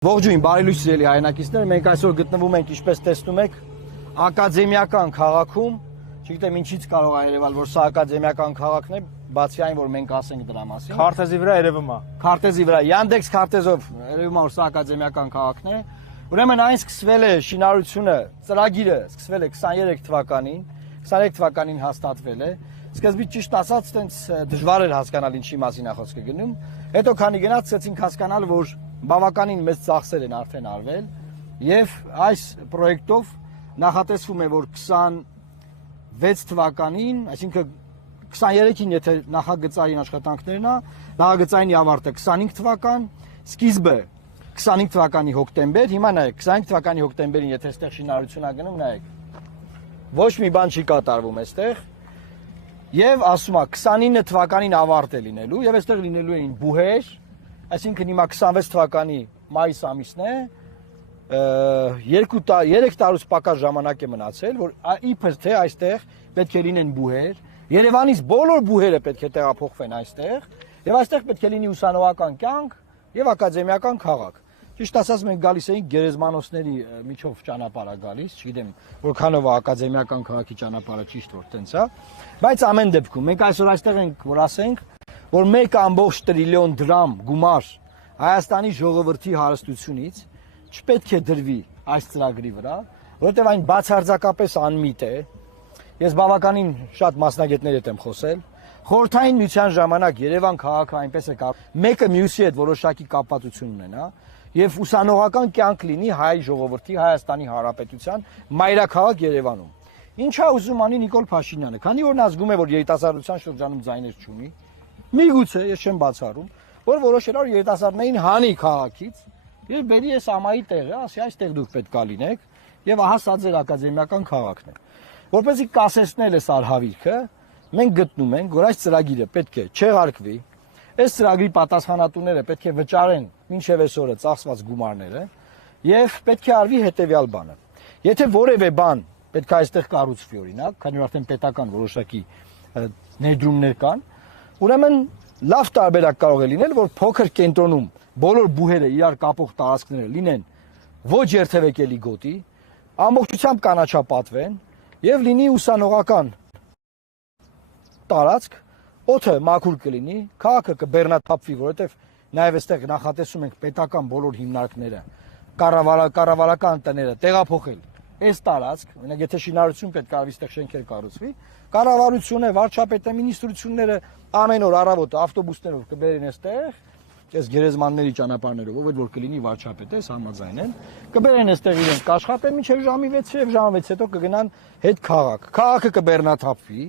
Ողջույն, բարի լույս սիրելի հայրենակիցներ, մենք այսօր գտնվում ենք, ինչպես տեսնում եք, ակադեմիական քաղաքում, չգիտեմ ինչից կարող է երևալ, որ սա ակադեմիական քաղաքն է, բացի այն, որ մենք ասենք դրա մասին։ Քարտեզի վրա երևում է։ Քարտեզի վրա, Yandex քարտեզով երևում է, որ սա ակադեմիական քաղաքն է։ Ուրեմն այն սկսվել է շինարարությունը, ծրագիրը սկսվել է 23 թվականին, 23 թվականին հաստատվել է։ Սկզբից ճիշտ ասած, տենց դժվար էր հասկանալ ինչի մասին է խոսքը գնում։ Հետո քանի գնաց, սկսեցինք հասկանալ, որ բավականին մեծ ծախսեր են արդեն արվել եւ այս պրոյեկտով նախատեսվում է, որ 26 թվականին, այսինքն 23-ին եթե նախագծային աշխատանքներն է, նախագծային ավարտը 25 թվական, սկիզբը 25 թվականի հոկտեմբեր, հիմա նայեք, 25 թվականի հոկտեմբերին եթե այստեղ շինարարություն ա գնում, նայեք, ոչ մի բան չի կատարվում այստեղ եւ ասում է 29 թվականին ավարտ է լինելու եւ այստեղ լինելու էին բուհեր. Այսինքն հիմա 26 թվականի մայիս ամիսն է, 3 տարուց պակաս ժամանակ է մնացել, որ իբր թե այստեղ պետք է լինեն բուհեր, Երևանից բոլոր բուհերը պետք է տեղափոխվեն այստեղ, եւ այստեղ պետք է լինի ուսանողական կյանք եւ ակադեմիական քաղաք։ Ճիշտ ասած մենք գալիս էինք գերեզմանոցների միջով ճանապարհ գալիս, չգիտեմ որքանով է ակադեմիական քաղաքի ճանապարհը ճիշտ որ տենց է, բայց ամեն դեպքում մենք այսօր այստեղ ենք, որ ասենք որ 1.1 տրիլիոն դրամ գումար Հայաստանի ժողովրդի հարստությունից չպետք է դրվի այս ծրագրի վրա, որովհետև այն բացարձակապես անմիտ է։ Ես բավականին շատ մասնագետների հետ եմ խոսել։ Խորհրդային միության ժամանակ Երևան քաղաքը այնպես է մեկը մյուսի հետ որոշակի կապվածություն ունենա եւ ուսանողական կյանք լինի հայ ժողովրդի Հայաստանի Հանրապետության մայրաքաղաք Երևանում։ Ինչա ուզում անի Նիկոլ Փաշինյանը, քանի որ նա զգում է, որ երիտասարդության շրջանում ձայներ չունի, միգուցե ես չեմ բացառում, որ որոշել որ երիտասարդներին հանի քաղաքից եւ բերի այս ամայի տեղը, ասի այստեղ դուք պետք է լինեք եւ ահա սա ձեր ակադեմիական քաղաքն է։ Որպեսզի կասեցնել այս արհավիրքը, մենք գտնում ենք, որ այս ծրագիրը պետք է չեղարկվի, այս ծրագրի պատասխանատուները պետք է վճարեն մինչև այսօրը ծախսված գումարները եւ պետք է արվի հետեւյալ բանը։ Եթե որևէ բան պետք է այստեղ կառուցվի օրինակ, քանի որ արդեն պետական որոշակի ներդրումներ կան, ուրեմն լավ տարբերակ կարող է լինել, որ փոքր կենտրոնում բոլոր բուհերը իրար կապող տարածքները լինեն ոչ երթևեկելի գոտի, ամբողջությամբ կանաչապատվեն եւ լինի ուսանողական տարածք, օդը մաքուր կլինի, քաղաքը կբեռնաթափվի, որովհետեւ նաեւ այստեղ նախատեսում ենք պետական բոլոր հիմնարկները, կառավարական տները տեղափոխել այս տարածք, օրինակ եթե շինարարություն պետք է արվի, այստեղ շենքեր կառուցվի, կառավարությունը, վարչապետը, մինիստրությունները ամեն օր առավոտը ավտոբուսներով կբերեն այստեղ, այս գերեզմանների ճանապարհներով, ով որ կլինի վարչապետը, համաձայն են, կբերեն այստեղ իրենք կաշխատեն մինչև ժամի 6 եւ ժամի 6 հետո կգնան հետ քաղաք։ Քաղաքը կբեռնաթափվի,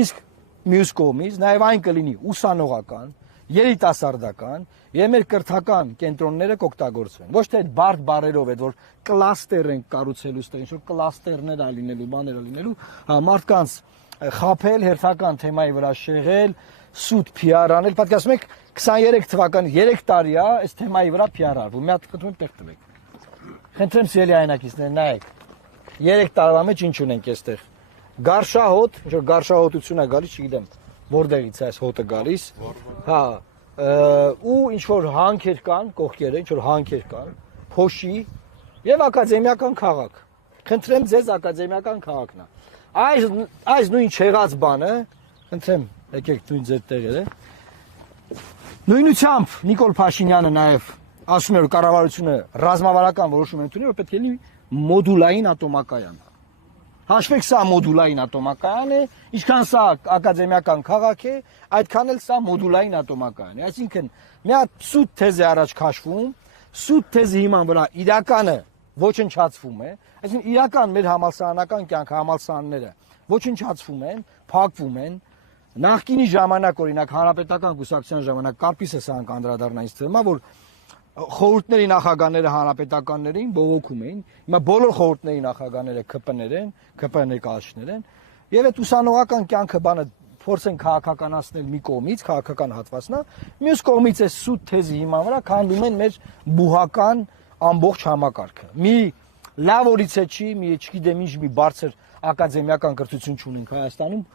իսկ մյուս կողմից նաեւ այն կլինի ուսանողական, երիտասարդական եւ մեր կրթական կենտրոնները կօգտագործվեն։ Ոչ թե բարդ բարերով այդ որ կլաստեր են կառուցելու, այստեղ ինչ որ կլաստերներ ա լինելու, բաներ ա լինելու, հա մարդկանց խափել, հերթական թեմայի վրա շեղել, սուտ PR անել, պատկերացնում եք 23 թվականի 3 տարի է այս թեմայի վրա PR արվում։ Մի հատ խնդրում տեղ տվեք։ Խնդրեմ սիրելի հայրենակիցներ, նայեք։ 3 տարվա մեջ ինչ ունենք այստեղ։ Գարշահոտ, ինչ որ գարշահոտություն է գալիս, չգիտեմ, որտեղից է այս հոտը գալիս։ Հա, ու ինչ որ հանքեր կան, կողքերը, ինչ որ հանքեր կան, փոշի եւ ակադեմիական քաղաք։ Խնդրեմ ձեզ ակադեմիական քաղաքն է։ Այս նույն չեղած բանը, խնդրեմ, եկեք նույն ձեր տեղերը։ Նույնությամբ Նիկոլ Փաշինյանը նաեւ ասում է, որ կառավարությունը ռազմավարական որոշում ունի, որ պետք է լինի մոդուլային ատոմակայան։ Հաշվեք սա մոդուլային ատոմակայան է, ինչքան սա ակադեմիական քաղաք է, այդքան էլ սա մոդուլային ատոմակայան է։ Այսինքն մի հատ սուտ թեզ է առաջ քաշվում, սուտ թեզի հիման վրա իրականը ոչնչացվում է, այսինքն իրական մեր համալսարանական կյանքը, համալսարանները ոչնչացվում են, փակվում են։ Նախկինի ժամանակ օրինակ հանրապետական կուսակցության ժամանակ Կարպիսը սրանք անդրադառնա ինձ թվում է, որ խորհուրդների նախագահները հանրապետականներին բողոքում էին, հիմա բոլոր խորհուրդների նախագահները ԿՊ-ներ են, ԿՊ ներկայացուցիչներ են, եւ այդ ուսանողական կյանքը բանը փորձեն քաղաքականացնել մի կողմից, քաղաքական հատվածն է, մյուս կողմից է սուտ թեզի հիման վրա քանդում են մեր բուհական ամբողջ համակարգը։ Մի լավ օրից է չի, մի չգիտեմ ինչ մի բարձր ակադեմիական կրթություն չունենք Հայաստանում,